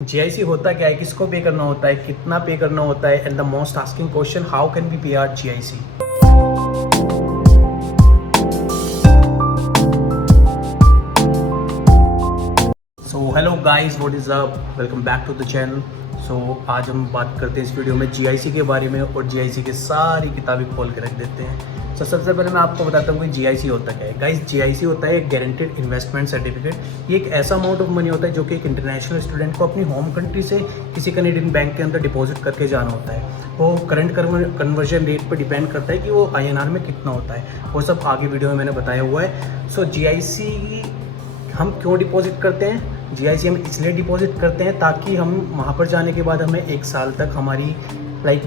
GIC होता क्या है, किसको पे करना होता है, कितना पे करना होता है, and the most asking question, how can be pay our GIC. So hello guys, what is up, welcome back to the channel. So आज हम बात करते हैं इस वीडियो में जीआईसी के बारे में और जीआईसी की सारी किताबें खोल के रख देते हैं। तो सबसे पहले मैं आपको बताता हूँ कि जीआईसी होता क्या है। गाइस, जीआईसी होता है एक गारंटेड इन्वेस्टमेंट सर्टिफिकेट। ये एक ऐसा अमाउंट ऑफ मनी होता है जो कि एक इंटरनेशनल स्टूडेंट को अपनी होम कंट्री से किसी कनेडियन बैंक के अंदर डिपॉजिट करके जाना होता है। वो करंट कन्वर्जन रेट पर डिपेंड करता है कि वो आईएनआर में कितना होता है। वो सब आगे वीडियो में मैंने बताया हुआ है। सो जीआईसी हम क्यों डिपॉजिट करते हैं? जीआईसी हम इसलिए डिपॉजिट करते हैं ताकि हम वहाँ पर जाने के बाद हमें एक साल तक हमारी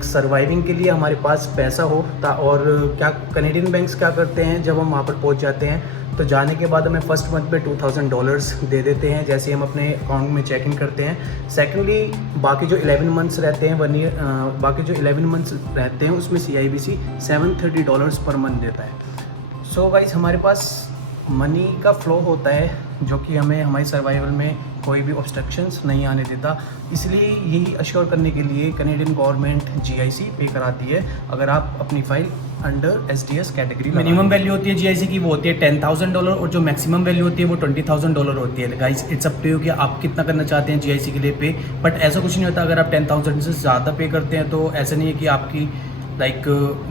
सर्वाइविंग के लिए हमारे पास पैसा हो। और क्या कनेडियन बैंक्स क्या करते हैं, जब हम वहाँ पर पहुँच जाते हैं तो जाने के बाद हमें फर्स्ट मंथ पे $2000 दे देते हैं, जैसे हम अपने अकाउंट में चेक इन करते हैं। सेकेंडली, बाकी जो 11 मंथ्स रहते हैं बाकी जो 11 मंथ्स रहते हैं उसमें CIBC $730 पर मंथ देता है। सो गाइस, हमारे पास मनी का फ्लो होता है जो कि हमें हमारी सर्वाइवल में कोई भी ऑब्स्ट्रक्शंस नहीं आने देता। इसलिए यही अश्योर करने के लिए कनेडियन गवर्नमेंट जीआईसी पे कराती है अगर आप अपनी file under SDS category. Minimum value होती है जीआईसी की, वो होती है $10,000, और जो मैक्सिमम वैल्यू होती है वो $20,000 होती है। Guys, it's up to you कि आप कितना करना चाहते हैं जीआईसी के लिए पे। बट ऐसा कुछ नहीं होता, अगर आप 10,000 से ज़्यादा पे करते हैं तो ऐसा नहीं है कि आपकी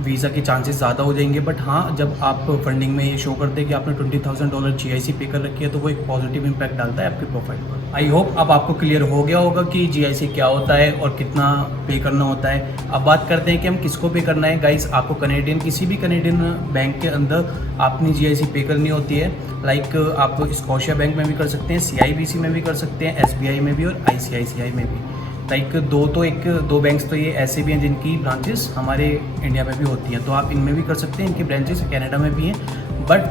वीज़ा के चांसेस ज़्यादा हो जाएंगे। बट हाँ, जब आप फंडिंग में ये शो करते हैं कि आपने $20,000 जीआईसी पे कर रखी है तो वो एक पॉजिटिव इम्पैक्ट डालता है आपकी प्रोफाइल पर। आई होप अब आपको क्लियर हो गया होगा कि जीआईसी क्या होता है और कितना पे करना होता है। अब बात करते हैं कि हम किसको पे करना है। गाइस, आपको किसी भी कनेडियन बैंक के अंदर अपनी जीआईसी पे करनी होती है। आप स्कॉशिया बैंक में भी कर सकते हैं, CIBC में भी कर सकते हैं, SBI में भी और ICICI में भी। दो बैंक्स तो ये ऐसे भी हैं जिनकी ब्रांचेस हमारे इंडिया में भी होती हैं, तो आप इनमें भी कर सकते हैं। इनकी ब्रांचेस कनाडा में भी हैं। बट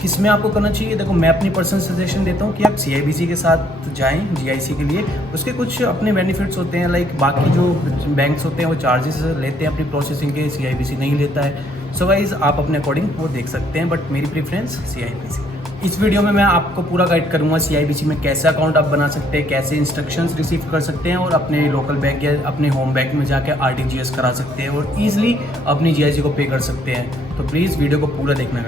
किस में आपको करना चाहिए? देखो, मैं अपनी पर्सनल सजेशन देता हूँ कि आप CIBC के साथ जाएं जीआईसी के लिए। उसके कुछ अपने बेनिफिट्स होते हैं। बाकी जो बैंक्स होते हैं वो चार्जेस लेते हैं अपनी प्रोसेसिंग के, CIBC नहीं लेता है। सो गाइस, आप अपने अकॉर्डिंग वो देख सकते हैं, बट मेरी प्रेफरेंस CIBC। इस वीडियो में मैं आपको पूरा गाइड करूंगा CIBC में कैसे अकाउंट आप बना सकते हैं, कैसे इंस्ट्रक्शंस रिसीव कर सकते हैं और अपने लोकल बैंक या अपने होम बैंक में जाकर RTGS करा सकते हैं और ईजिली अपनी जीआईसी को पे कर सकते हैं। तो प्लीज़ वीडियो को पूरा देखना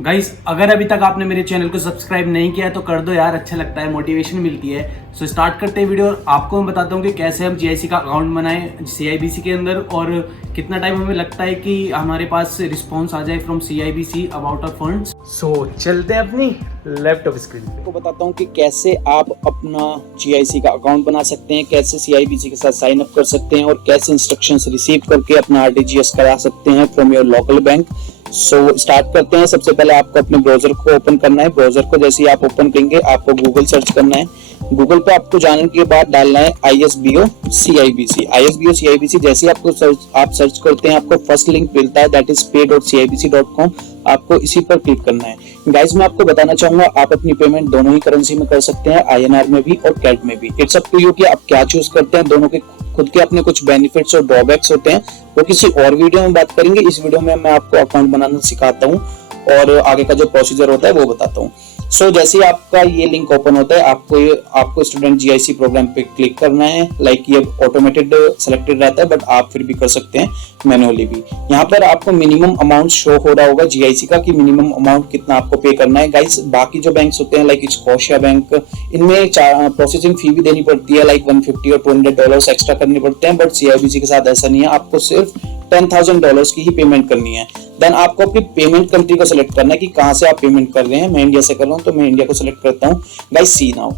गाइस, अगर अभी तक आपने मेरे चैनल को सब्सक्राइब नहीं किया है तो कर दो यार, अच्छा लगता है, मोटिवेशन मिलती है। सो स्टार्ट करते हैं वीडियो। आपको मैं बताता हूँ कि कैसे हम जीआईसी का अकाउंट बनाएं CIBC के अंदर और कितना टाइम हमें लगता है कि हमारे पास रिस्पॉन्स आ जाए from CIBC about our funds. So चलते हैं अपनी लैपटॉप स्क्रीन पे। आपको बताता हूँ कि कैसे आप अपना जीआईसी का अकाउंट बना सकते हैं, कैसे CIBC के साथ साइन अप कर सकते हैं और कैसे इंस्ट्रक्शंस रिसीव करके अपना RTGS करा सकते हैं from your local bank. So start करते हैं। सबसे पहले आपको अपने ब्राउजर को ओपन करना है। ब्राउजर को जैसे ही आप ओपन करेंगे आपको गूगल सर्च करना है। गूगल पे आपको जाने के बाद डालना है ISBO CIBC। जैसे ही आप सर्च करते हैं आपको फर्स्ट लिंक मिलता है, दैट इज pay.cibc.com। आपको इसी पर क्लिक करना है। गाइस, मैं आपको बताना चाहूंगा आप अपनी पेमेंट दोनों ही करेंसी में कर सकते हैं, INR में भी और कैट में भी। इट्स अप टू यू कि आप क्या चूज करते हैं। दोनों के खुद के अपने कुछ बेनिफिट्स और ड्रॉबैक्स होते हैं, वो किसी और वीडियो में बात करेंगे। इस वीडियो में मैं आपको अकाउंट बनाना सिखाता हूँ और आगे का जो प्रोसीजर होता है वो बताता हूँ। सो जैसे ही आपका ये लिंक ओपन होता है आपको स्टूडेंट जीआईसी प्रोग्राम पे क्लिक करना है। ये ऑटोमेटेड सेलेक्टेड रहता है, बट आप फिर भी कर सकते हैं मैनुअली भी। यहाँ पर आपको मिनिमम अमाउंट शो हो रहा होगा जीआईसी का कि मिनिमम अमाउंट कितना आपको पे करना है। गाइस, बाकी जो बैंक्स होते हैं स्कॉशिया बैंक, इनमें प्रोसेसिंग फी भी देनी पड़ती है, $150 और $200 एक्स्ट्रा करने पड़ते हैं। बट CIBC के साथ ऐसा नहीं है, आपको सिर्फ $10,000 की ही पेमेंट करनी है। देन आपको अपनी पेमेंट कंट्री को सिलेक्ट करना है कि कहां से आप पेमेंट कर रहे हैं। मैं इंडिया से कर रहा हूं तो मैं इंडिया को सिलेक्ट करता हूं। गाइस, सी नाउ,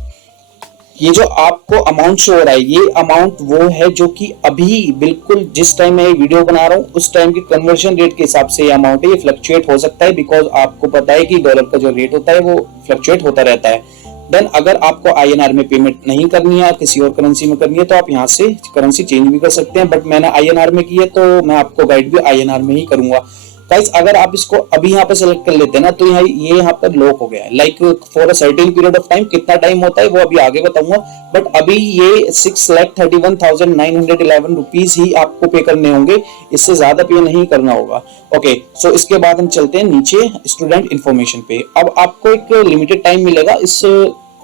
ये जो आपको अमाउंट शो हो रहा है ये अमाउंट वो है जो कि अभी बिल्कुल जिस टाइम मैं ये वीडियो बना रहा हूँ उस टाइम की कन्वर्जन रेट के हिसाब से ये अमाउंट है। ये फ्लक्चुएट हो सकता है बिकॉज आपको पता है कि डॉलर का जो रेट होता है वो फ्लक्चुएट होता रहता है। देन अगर आपको INR में पेमेंट नहीं करनी है, किसी और करेंसी में करनी है, तो आप यहाँ से करेंसी चेंज भी कर सकते हैं। बट मैंने INR में की है तो मैं आपको गाइड भी INR में ही करूंगा। गाइस, अगर आप इसको अभी यहाँ पे सेलेक्ट कर लेते हैं ना तो ये यहाँ पर लॉक हो गया है। For a certain period of time, कितना टाइम होता है वो अभी आगे बताऊंगा। बट अभी ये 6,31,911 रुपीज ही आपको पे करने होंगे, इससे ज्यादा पे नहीं करना होगा। ओके, सो इसके बाद हम चलते हैं नीचे स्टूडेंट इन्फॉर्मेशन पे। अब आपको एक लिमिटेड टाइम मिलेगा इस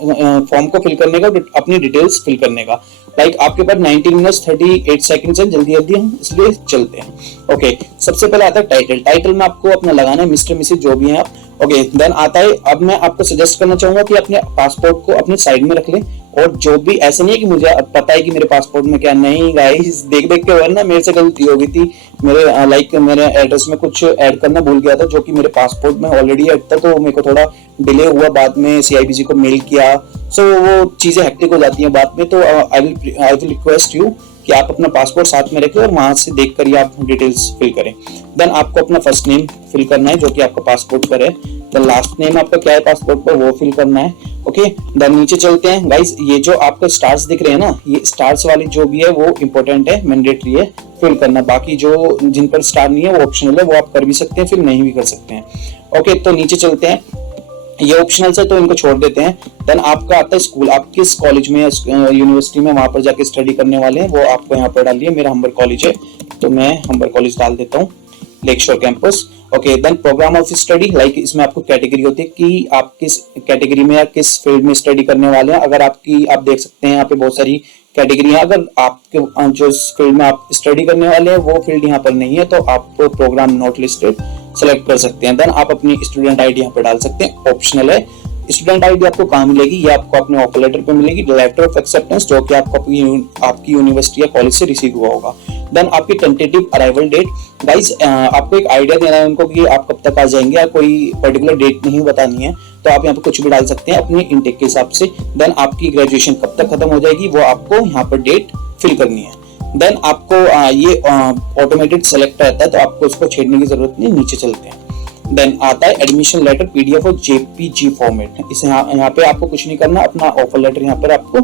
फॉर्म को फिल करने का, अपनी डिटेल्स फिल करने का। लाइक आपके पास 19 मिनट्स 38 सेकंड्स है, जल्दी जल्दी हम इसलिए चलते हैं। ओके, सबसे पहले आता है टाइटल। टाइटल में आपको अपना लगाना है मिस्टर मिसेज जो भी है आप। ओके, देन आता है, अब मैं आपको सजेस्ट करना चाहूंगा कि अपने पासपोर्ट को अपने साइड में रख लें, और जो भी ऐसा नहीं है कि मुझे पता है कि मेरे पासपोर्ट में क्या, नहीं गाइस, देख देख के वरना मेरे से गलती हो गई थी, मेरे लाइक मेरे एड्रेस में कुछ ऐड करना भूल गया था जो कि मेरे पासपोर्ट में ऑलरेडी ऐड था, तो मेरे को थोड़ा डिले हुआ, बाद में सीआईबीसी को मेल किया, सो वो चीजें हेक्टिक हो जाती हैं बाद में। तो आई विल रिक्वेस्ट यू कि आप अपना पासपोर्ट साथ में रखें और वहां से देख कर आप डिटेल्स फिल करें। देन आपको अपना फर्स्ट नेम फिल करना है जो कि आपका पासपोर्ट पर है। देन लास्ट नेम आपका क्या है पासपोर्ट पर वो फिल करना है। ओके, देन नीचे चलते हैं गाइस, ये जो आपको स्टार्स दिख रहे हैं ना, ये स्टार्स वाली जो भी है वो इंपॉर्टेंट है, मैंडेटरी है फिल करना। बाकी जो जिन पर स्टार नहीं है वो ऑप्शनल है, वो आप कर भी सकते हैं, फिर नहीं भी कर सकते हैं। ओके, तो नीचे चलते हैं, ये ऑप्शनल है तो इनको छोड़ देते हैं। देन आपका आता है स्कूल, आप किस कॉलेज में यूनिवर्सिटी में वहां पर जाके स्टडी करने वाले हैं वो आपको यहाँ पर डालिए। मेरा हम्बर कॉलेज है तो मैं हम्बर कॉलेज डाल देता हूँ, lake shore campus. Okay, then programme of study, like इसमें आपको कैटेगरी होती है कि आप किस कैटेगरी में या किस फील्ड में स्टडी करने वाले हैं। अगर आपकी, आप देख सकते हैं यहाँ पे बहुत सारी कैटेगरी है, अगर आपके जो फील्ड में आप स्टडी करने वाले हैं वो फील्ड यहाँ पर नहीं है तो आप प्रोग्राम नॉट लिस्टेड सेलेक्ट कर सकते हैं। देन आप अपनी स्टूडेंट आईडी यहाँ पे डाल सकते हैं, ऑप्शनल है। स्टूडेंट आईडी आपको कहाँ मिलेगी, ये आपको अपने ऑफर लेटर पे मिलेगी, लेटर ऑफ एक्सेप्टेंस जो कि आपको आपकी यूनिवर्सिटी या कॉलेज से रिसीव हुआ होगा। देन आपकी टेंटेटिव अराइवल डेट, गाइस आपको एक आइडिया देना है उनको कि आप कब तक आ जाएंगे, या कोई पर्टिकुलर डेट नहीं बतानी है, तो आप यहाँ पे कुछ भी डाल सकते हैं अपने इनटेक के हिसाब से। देन आपकी ग्रेजुएशन कब तक खत्म हो जाएगी वो आपको यहाँ पर डेट फिल करनी है। देन आपको ये ऑटोमेटेड सेलेक्ट रहता है तो आपको इसको छेड़ने की जरूरत नहीं, नीचे चलते हैं। देन आता है एडमिशन लेटर पीडीएफ और जेपीजी फॉर्मेट, इसे यहाँ पे आपको कुछ नहीं करना, अपना ऑफर लेटर यहाँ पर आपको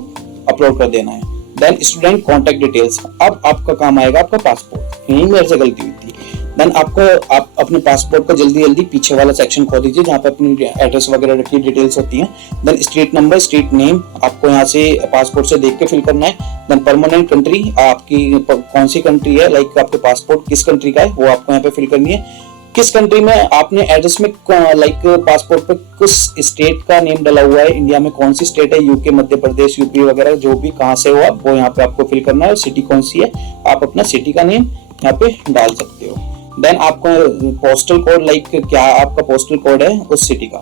अपलोड कर देना है। देन स्टूडेंट कॉन्टेक्ट डिटेल्स, अब आपका काम आएगा आपका पासपोर्ट, यही मेरे से गलती हुई थी। देन आप अपने पासपोर्ट को जल्दी जल्दी पीछे वाला सेक्शन खोल दीजिए जहाँ पे अपनी एड्रेस वगैरह की डिटेल्स होती हैं। Then street number, street name आपको यहाँ से पासपोर्ट से देख के फिल करना है। देन परमानेंट कंट्री, आपकी कौन सी कंट्री है, लाइक आपके पासपोर्ट किस कंट्री का है वो आपको यहाँ पे फिल करनी है। किस कंट्री में आपने एड्रेस में, लाइक पासपोर्ट पे किस स्टेट का नेम डाला हुआ है, इंडिया में कौन सी स्टेट है, यूके, मध्य प्रदेश, यूपी वगैरह जो भी कहाँ से हो आप, वो यहाँ पे आपको फिल करना है। और सिटी कौन सी है आप अपना सिटी का नेम यहाँ पे डाल सकते हो। देन आपको पोस्टल कोड, लाइक क्या आपका पोस्टल कोड है उस सिटी का।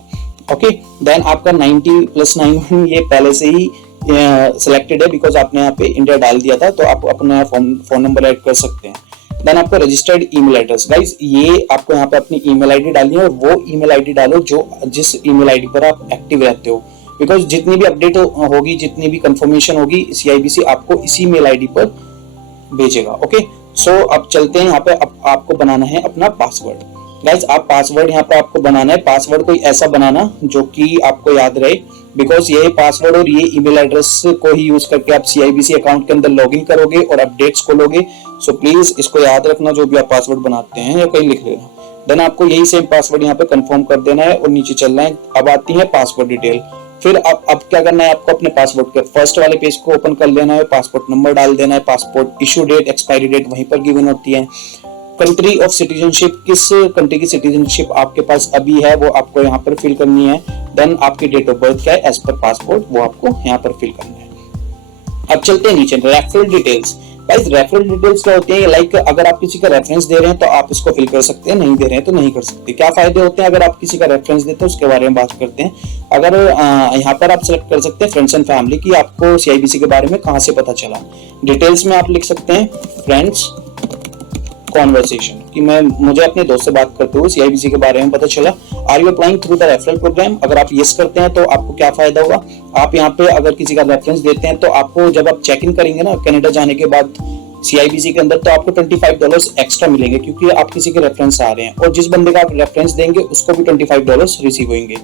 ओके, देन आपका 90+9 ये पहले से ही सिलेक्टेड है बिकॉज आपने यहाँ पे इंडिया डाल दिया था, तो आप अपना फोन नंबर ऐड कर सकते हैं। देन आपको रजिस्टर्ड ईमेल एड्रेस, गाइस ये आपको यहाँ पे अपनी ईमेल आईडी डालनी है और वो ईमेल आईडी डालो जो जिस ईमेल आईडी पर आप एक्टिव रहते हो, बिकॉज जितनी भी अपडेट होगी, जितनी भी कंफर्मेशन होगी, सीआईबीसी आपको इसी मेल आईडी पर भेजेगा। ओके, सो अब चलते हैं यहाँ पे, आपको बनाना है अपना पासवर्ड। गाइस आप पासवर्ड यहाँ पे आपको बनाना है, पासवर्ड कोई ऐसा बनाना जो कि आपको याद रहे, बिकॉज ये पासवर्ड और ये ईमेल एड्रेस को ही यूज करके आप सीआईबीसी अकाउंट के अंदर लॉगिन करोगे और अपडेट्स खोलोगे। सो प्लीज इसको याद रखना जो भी आप पासवर्ड बनाते हैं, या कहीं लिख लेना। देन आपको यही सेम पासवर्ड यहाँ पे कंफर्म कर देना है और नीचे चलना है। अब आती है पासवर्ड डिटेल। फिर अब क्या करना है, आपको अपने पासपोर्ट के फर्स्ट वाले पेज को ओपन कर लेना है, पासपोर्ट नंबर डाल देना है, passport issue date, expiry date वहीं पर गिवन होती है। कंट्री ऑफ सिटीजनशिप, किस कंट्री की सिटीजनशिप आपके पास अभी है वो आपको यहाँ पर फिल करनी है। देन आपकी डेट ऑफ बर्थ क्या है एज पर पासपोर्ट, वो आपको यहाँ पर फिल करना है। अब चलते हैं नीचे, referral details. Guys referral details क्या होते हैं, लाइक अगर आप किसी का रेफरेंस दे रहे हैं तो आप इसको फिल कर सकते हैं, नहीं दे रहे हैं तो नहीं कर सकते। क्या फायदे होते हैं अगर आप किसी का रेफरेंस देते हैं उसके बारे में बात करते हैं। अगर यहाँ पर आप सिलेक्ट कर सकते हैं फ्रेंड्स एंड फैमिली की, आपको सीआईबीसी के बारे में कहाँ से पता चला। डिटेल्स में आप लिख सकते हैं फ्रेंड्स कॉन्वर्सेशन, कि मुझे अपने दोस्त से बात करते हुए सीआईबीसी के बारे में पता चला। Are you applying through the referral programme, अगर आप यस करते हैं तो आपको क्या फायदा होगा, आप यहाँ पे अगर किसी का रेफरेंस देते हैं तो आपको जब आप चेक इन करेंगे ना कनाडा जाने के बाद सीआईबीसी के अंदर, तो आपको $25 एक्स्ट्रा मिलेंगे क्योंकि आप किसी के रेफरेंस आ रहे हैं, और जिस बंदे का आप रेफरेंस देंगे उसको भी $25 रिसीव होंगे।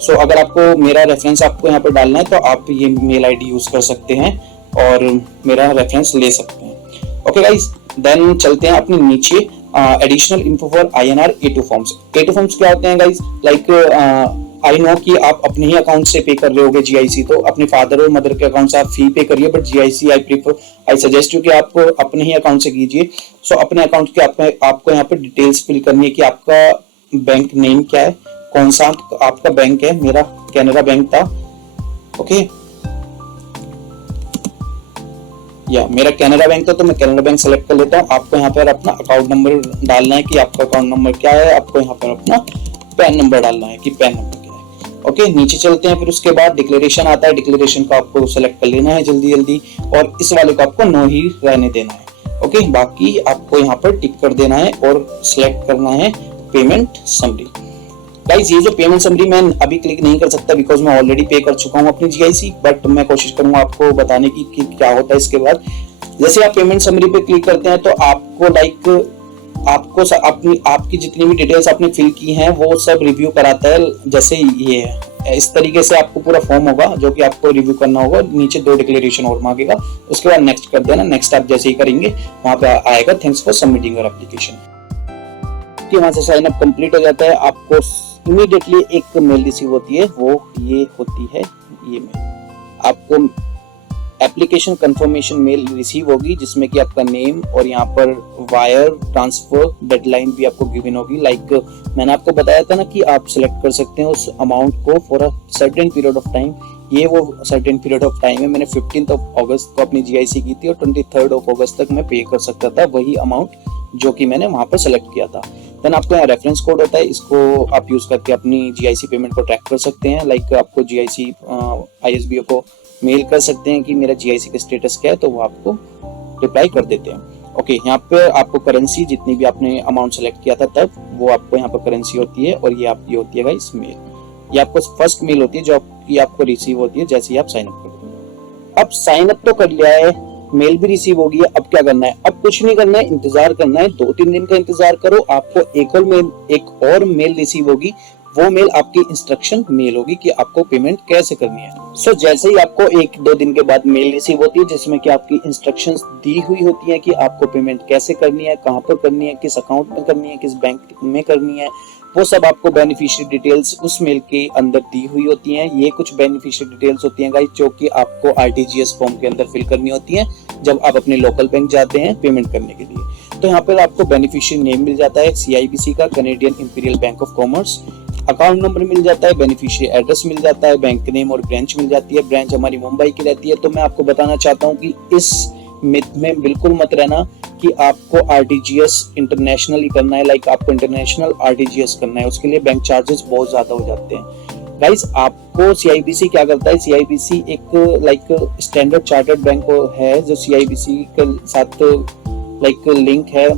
सो अगर आपको मेरा रेफरेंस आपको यहाँ पे डालना है तो आप ये मेल आईडी यूज कर सकते हैं और मेरा रेफरेंस ले सकते हैं। ओके गाइस, देन चलते हैं अपने नीचे additional info for INR A2 forms. A2 forms क्या होते हैं गाइस, लाइक आई नो कि आप अपने ही अकाउंट से पे कर रहे होगे जीआईसी, तो अपने फादर और मदर के अकाउंट से आप फी पे करिए, but GIC I suggest you कि आप अपने ही अकाउंट से कीजिए। सो अपने अकाउंट की आपको यहाँ पे डिटेल्स फिल करनी है कि आपका बैंक नेम क्या है, कौन सा आपका बैंक है। मेरा कैनरा बैंक था, ओके, या मेरा कैनरा बैंक था तो मैं कैनरा बैंक सेलेक्ट कर लेता हूँ। आपको यहाँ पर अपना अकाउंट नंबर डालना है कि आपका अकाउंट नंबर क्या है, आपको यहाँ पर अपना पैन नंबर डालना है कि पैन नंबर क्या है। ओके, नीचे चलते हैं। फिर उसके बाद डिक्लेरेशन आता है, डिक्लेरेशन को आपको सेलेक्ट कर लेना है जल्दी जल्दी, और इस वाले को आपको नो ही रहने देना है। ओके, बाकी आपको यहाँ पर टिक कर देना है और सिलेक्ट करना है पेमेंट समरी। गाइस, ये जो पेमेंट समरी मैं अभी क्लिक नहीं कर सकता बिकॉज मैं ऑलरेडी पे कर चुका हूँ अपनी जीआईसी, बट मैं कोशिश करूंगा आपको बताने की कि क्या होता है इसके बाद। जैसे आप पेमेंट समरी पे क्लिक करते हैं तो आपको आपको अपनी आपकी जितनी भी डिटेल्स आपने फिल की हैं वो सब रिव्यू कराता है। जैसे ये है, इस तरीके से आपको पूरा फॉर्म होगा जो कि आपको रिव्यू करना होगा। नीचे 2 डिक्लेरेशन और मांगेगा, उसके बाद नेक्स्ट कर देना। नेक्स्ट आप जैसे ही करेंगे वहां पे आएगा thanks for submitting your application. वहां से साइन अप कंप्लीट हो जाता है। आपको इमीडिएटली एक मेल रिसीव होती है, वो ये होती है ये मेल। आपको एप्लीकेशन कंफर्मेशन मेल रिसीव होगी जिसमें कि आपका नेम और यहाँ पर वायर ट्रांसफर डेडलाइन भी आपको गिवन होगी। लाइक मैंने आपको बताया था ना कि आप सिलेक्ट कर सकते हैं उस अमाउंट को for a certain period of time. ये वो सर्टेन पीरियड ऑफ टाइम है। मैंने 15 अगस्त को अपनी जीआईसी की थी और 23 अगस्त तक मैं पे कर सकता था वही अमाउंट जो कि मैंने वहां पर सेलेक्ट किया था। देन आपको यहाँ रेफरेंस कोड होता है, इसको आप यूज करके अपनी जीआईसी पेमेंट को ट्रैक कर सकते हैं। लाइक आपको जीआईसी आईएसबीओ को मेल कर सकते हैं कि मेरा जीआईसी का स्टेटस क्या है, तो वो आपको रिप्लाई कर देते हैं। ओके, यहाँ पे आपको करेंसी जितनी भी आपने अमाउंट सेलेक्ट किया था तब वो आपको यहाँ पर करेंसी होती है, और ये आपकी होती है गाइस मेल। ये आपको फर्स्ट मेल होती है जो आपको रिसीव होती है जैसे ही आप साइन अप करते हैं। अब साइन अप तो कर लिया है, मेल भी रिसीव होगी, अब क्या करना है? अब कुछ नहीं करना है, इंतजार करना है। 2-3 दिन का इंतजार करो, आपको एक और मेल रिसीव होगी। वो मेल आपकी इंस्ट्रक्शन मेल होगी कि आपको पेमेंट कैसे करनी है। सो जैसे ही आपको 1-2 दिन के बाद मेल रिसीव होती है जिसमें कि आपकी इंस्ट्रक्शंस दी हुई होती है कि आपको पेमेंट कैसे करनी है, कहां पर करनी है, किस अकाउंट में करनी है, किस बैंक में करनी है, वो सब आपको बेनिफिशियरी डिटेल्स उस मेल के अंदर दी हुई होती हैं। ये कुछ बेनिफिशियरी डिटेल्स होती हैं गाइस जो कि आपको आरटीजीएस फॉर्म के अंदर फिल करनी होती हैं जब आप अपने लोकल बैंक जाते हैं पेमेंट करने के लिए। तो यहाँ पर आपको बेनिफिशियरी नेम मिल जाता है सीआईबीसी का, Canadian Imperial Bank of Commerce. Account number मिल जाता है, बेनिफिशियरी एड्रेस मिल जाता है, बैंक नेम और ब्रांच मिल जाती है। ब्रांच हमारी मुंबई की रहती है। तो मैं आपको बताना चाहता हूँ कि इस मिथ में बिल्कुल मत रहना कि आपको आरटीजीएस इंटरनेशनल ही करना है। लाइक आपको इंटरनेशनल आरटीजीएस करना है, उसके लिए बैंक चार्जेस बहुत ज्यादा हो जाते हैं। गाइस, आपको सीआईबीसी क्या करता है? सीआईबीसी एक लाइक स्टैंडर्ड चार्टर्ड बैंक है जो सीआईबीसी के साथ लाइक लिंक है,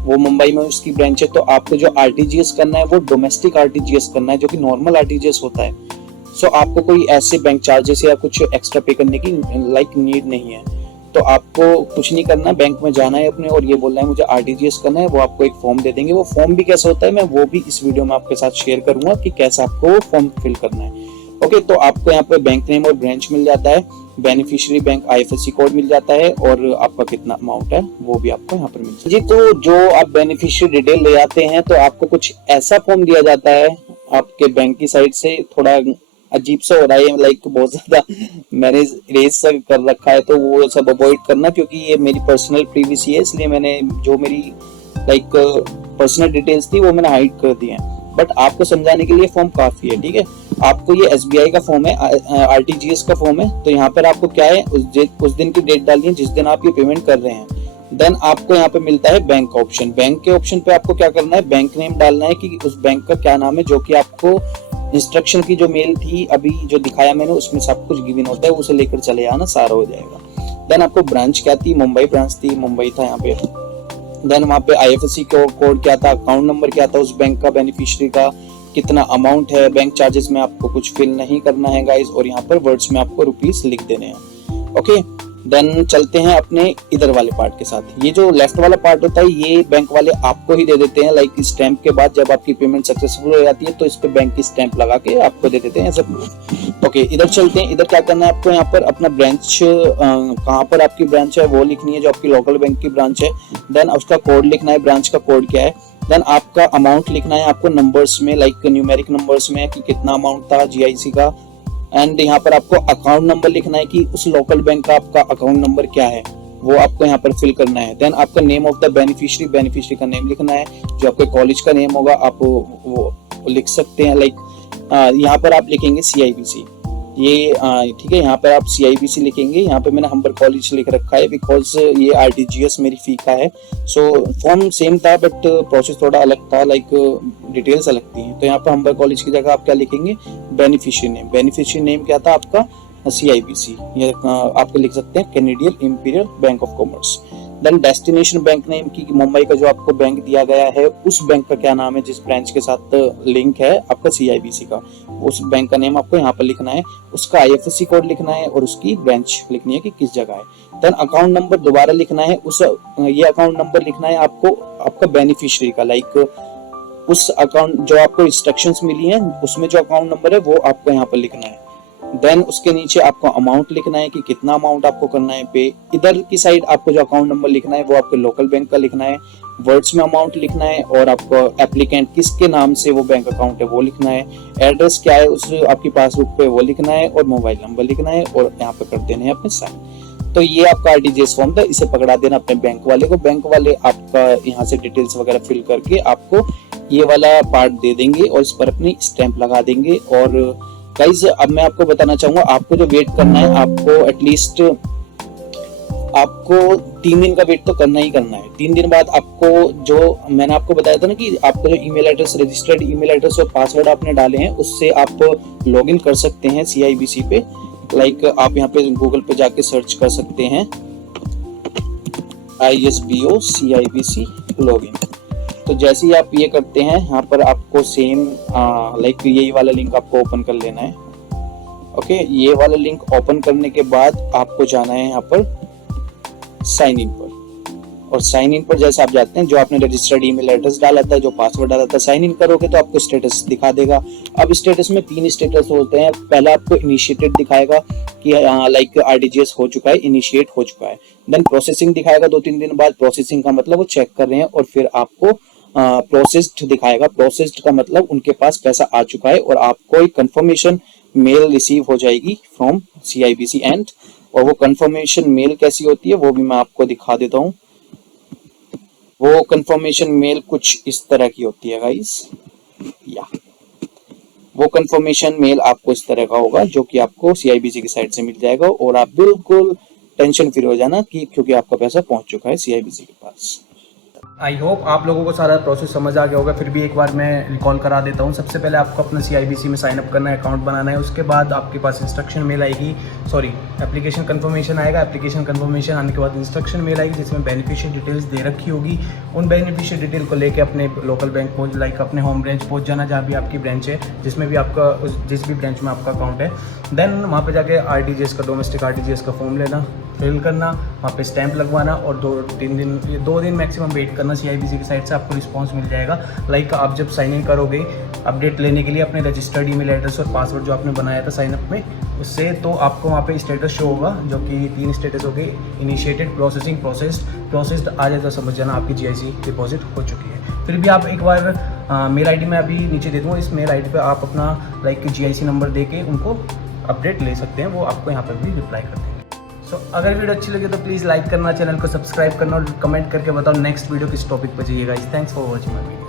वो मुंबई में उसकी ब्रांच है। तो आपको जो आरटीजीएस करना है वो डोमेस्टिक आरटीजीएस करना है जो कि नॉर्मल आरटीजीएस होता है। सो आपको कोई ऐसे बैंक चार्जेस या कुछ एक्स्ट्रा पे करने की लाइक नीड नहीं है। तो आपको कुछ नहीं करना, बैंक में जाना है अपने और ये बोलना है मुझे आरटीजीएस करना है। वो आपको एक फॉर्म दे देंगे। वो फॉर्म भी कैसे होता है मैं वो भी इस वीडियो में आपके साथ शेयर करूंगा कि कैसे आपको वो फॉर्म फिल करना है। ओके, तो आपको यहाँ पे बैंक नेम और ब्रांच मिल जाता है, बेनिफिशियरी बैंक आईएफएससी कोड मिल जाता है और आपका कितना अमाउंट है वो भी आपको यहाँ पर मिल जाता है। जी, तो जो आप बेनिफिशियरी डिटेल ले आते हैं तो आपको कुछ ऐसा फॉर्म दिया जाता है आपके बैंक की साइड से। थोड़ा अजीब सा हो रहा है, लाइक बहुत ज्यादा मैंने इरेज कर रखा है तो वो सब अवॉइड करना क्योंकि ये मेरी पर्सनल प्रीवियसी है, इसलिए मैंने जो मेरी लाइक पर्सनल डिटेल्स थी वो मैंने हाइड कर दी है। बट आपको समझाने के लिए फॉर्म काफी है, ठीक है। आपको ये एसबीआई का फॉर्म है, आरटीजीएस का फॉर्म है। तो यहाँ पर आपको क्या है उस दिन की डेट डालनी है जिस दिन आप ये पेमेंट कर रहे हैं। देन आपको यहाँ पे मिलता है बैंक ऑप्शन। बैंक के ऑप्शन पे आपको क्या करना है? बैंक नेम डालना है कि उस बैंक का क्या नाम है, जो कि आपको इंस्ट्रक्शन की जो मेल थी अभी जो दिखाया मैंने उसमें सब कुछ गिवन होता है, उसे लेकर चले आना, सारा हो जाएगा। देन आपको ब्रांच क्या थी? मुंबई ब्रांच थी, मुंबई था यहाँ पे। देन वहाँ पे आईएफएससी कोड क्या था, अकाउंट नंबर क्या था उस बैंक का, बेनिफिशियरी का कितना अमाउंट है, बैंक चार्जेस में आपको कुछ फिल नहीं करना है गाइस, और यहाँ पर वर्ड्स में आपको रुपीस लिख देने हैं। ओके, देन चलते हैं अपने इधर वाले पार्ट के साथ। ये जो लेफ्ट वाला पार्ट होता है ये बैंक वाले आपको ही दे देते हैं। लाइक स्टैंप के बाद जब आपकी पेमेंट सक्सेसफुल हो जाती है तो इस पे बैंक की स्टैंप लगा के आपको दे देते हैं सब। ओके, इधर चलते हैं। इधर क्या करना है आपको? यहाँ पर अपना ब्रांच कहाँ पर आपकी ब्रांच है वो लिखनी है, जो आपकी लोकल बैंक की ब्रांच है। देन उसका कोड लिखना है, ब्रांच का कोड क्या है। देन आपका अमाउंट लिखना है आपको नंबर्स में, लाइक न्यूमेरिक नंबर्स में कि कितना अमाउंट था जीआईसी का। एंड यहाँ पर आपको अकाउंट नंबर लिखना है कि उस लोकल बैंक का आपका अकाउंट नंबर क्या है, वो आपको यहाँ पर फिल करना है। देन आपका नेम ऑफ द बेनिफिशियरी का नेम लिखना है, जो आपके कॉलेज का नेम होगा आप वो लिख सकते हैं। लाइक यहाँ पर आप लिखेंगे सीआईबीसी, ये ठीक है। यहाँ पर आप CIBC लिखेंगे। यहाँ पे मैंने हम्बर कॉलेज लिख रखा है बिकॉज ये RTGS मेरी फी का है। सो फॉर्म सेम था बट प्रोसेस थोड़ा अलग था, लाइक डिटेल्स अलग थी। तो यहाँ पर हम्बर कॉलेज की जगह आप क्या लिखेंगे, बेनिफिशियरी नेम। बेनिफिशियरी नेम क्या था आपका, CIBC। ये आप लिख सकते हैं Canadian Imperial Bank of Commerce. Then destination bank name की मुंबई का जो आपको बैंक दिया गया है उस बैंक का क्या नाम है, जिस ब्रांच के साथ लिंक है आपका CIBC का, उस बैंक का नेम आपको यहाँ पर लिखना है। उसका IFSC कोड लिखना है और उसकी ब्रांच लिखनी है कि किस जगह है। देन अकाउंट नंबर दोबारा लिखना है, ये अकाउंट नंबर लिखना है आपको आपका बेनिफिशियरी का, लाइक उस अकाउंट जो आपको इंस्ट्रक्शंस मिली हैं उसमें जो अकाउंट नंबर है वो आपको यहाँ पर लिखना है। देन उसके नीचे आपको अमाउंट लिखना है कि कितना अमाउंट आपको करना है पे। इधर की साइड आपको जो अकाउंट नंबर लिखना है वो आपके लोकल बैंक का लिखना है, वर्ड्स में अमाउंट लिखना है और आपको एप्लीकेंट किसके नाम से वो बैंक अकाउंट है वो लिखना है। एड्रेस क्या है उस आपकी पासबुक पे वो लिखना है और मोबाइल नंबर लिखना है और यहाँ पे कर देने हैं अपने साइन। तो ये आपका RTGS फॉर्म था, इसे पकड़ा देना अपने बैंक वाले को। बैंक वाले आपका यहाँ से डिटेल्स वगैरह फिल करके आपको ये वाला पार्ट दे देंगे और इस पर अपनी स्टैंप लगा देंगे। और गाइस अब मैं आपको बताना चाहूंगा, आपको जो वेट करना है आपको एटलीस्ट आपको 3 दिन का वेट तो करना ही करना है। 3 दिन बाद आपको जो मैंने आपको बताया था ना कि आपका जो email address, registered email address और पासवर्ड आपने डाले हैं उससे आप लॉगिन कर सकते हैं CIBC पे। लाइक आप यहाँ पे गूगल पे जाके सर्च कर सकते हैं ISBO CIBC लॉगिन। तो जैसे ही आप ये करते हैं यहाँ पर आपको सेम लाइक यही वाला लिंक आपको ओपन कर लेना है। ओके, ये वाला लिंक ओपन करने के बाद आपको जाना है यहाँ पर साइन इन पर। और साइन इन पर जैसे आप जाते हैं, जो आपने रजिस्टर्ड ईमेल एड्रेस डाला था, जो पासवर्ड डाला था, साइन इन करोगे तो आपको स्टेटस दिखा देगा। अब स्टेटस में 3 स्टेटस होते हैं। पहला आपको इनिशिएटेड दिखाएगा कि लाइक RTGS हो चुका है, इनिशिएट हो चुका है। देन प्रोसेसिंग दिखाएगा 2-3 दिन बाद। प्रोसेसिंग का मतलब वो चेक कर रहे हैं। और फिर आपको प्रोसेस्ड दिखाएगा। प्रोसेस्ड का मतलब उनके पास पैसा आ चुका है और आपको एक कंफर्मेशन मेल रिसीव हो जाएगी फ्रॉम CIBC एंड। और वो कंफर्मेशन मेल कैसी होती है वो भी मैं आपको दिखा देता हूँ। वो कंफर्मेशन मेल कुछ इस तरह की होती है गाइस, या वो कंफर्मेशन मेल आपको इस तरह का होगा जो कि आपको CIBC की साइड से मिल जाएगा। और आप बिल्कुल टेंशन फ्री हो जाना कि क्योंकि आपका पैसा पहुंच चुका है CIBC के पास। आई होप आप लोगों को सारा प्रोसेस समझ आ गया होगा। फिर भी एक बार मैं रिकॉल करा देता हूँ। सबसे पहले आपको अपना CIBC में साइन अप करना है, अकाउंट बनाना है। उसके बाद आपके पास इंस्ट्रक्शन मेल आएगी, सॉरी एप्लीकेशन कंफर्मेशन आएगा। एप्लीकेशन कंफर्मेशन आने के बाद इंस्ट्रक्शन मेल आएगी जिसमें बेनिफिशियरी डिटेल्स दे रखी होगी। उन बेनिफिशियरी डिटेल को लेके अपने लोकल बैंक पहुँच, लाइक अपने होम ब्रांच पहुँच जाना, जहाँ भी आपकी ब्रांच है, जिसमें भी आपका जिस भी ब्रांच में आपका अकाउंट है। देन वहाँ पे जाके RTGS का, डोमेस्टिक RTGS का फॉर्म लेना, फिल करना, वहाँ पे स्टैंप लगवाना और 2 दिन मैक्सिमम वेट करना। CIBC की साइड से आपको रिस्पांस मिल जाएगा। लाइक आप जब साइन इन करोगे अपडेट लेने के लिए अपने रजिस्टर्ड ईमेल एड्रेस और पासवर्ड जो आपने बनाया था साइन अप में उससे, तो आपको वहाँ पे स्टेटस शो होगा जो कि 3 स्टेटस हो गए, इनिशिएटेड, प्रोसेसिंग, प्रोसेस्ड आ जाए तो समझ जाना आपकी GIC डिपॉजिट हो चुकी है। फिर भी आप एक बार मेल ID मैं अभी नीचे दे दूँगा, इस मेल ID पे आप अपना लाइक GIC नंबर दे के उनको अपडेट ले सकते हैं, वो आपको यहाँ पर भी रिप्लाई कर देंगे। सो अगर वीडियो अच्छी लगे तो प्लीज़ लाइक करना, चैनल को सब्सक्राइब करना और कमेंट करके बताओ नेक्स्ट वीडियो किस टॉपिक पर चाहिए guys. Thanks for watching my video.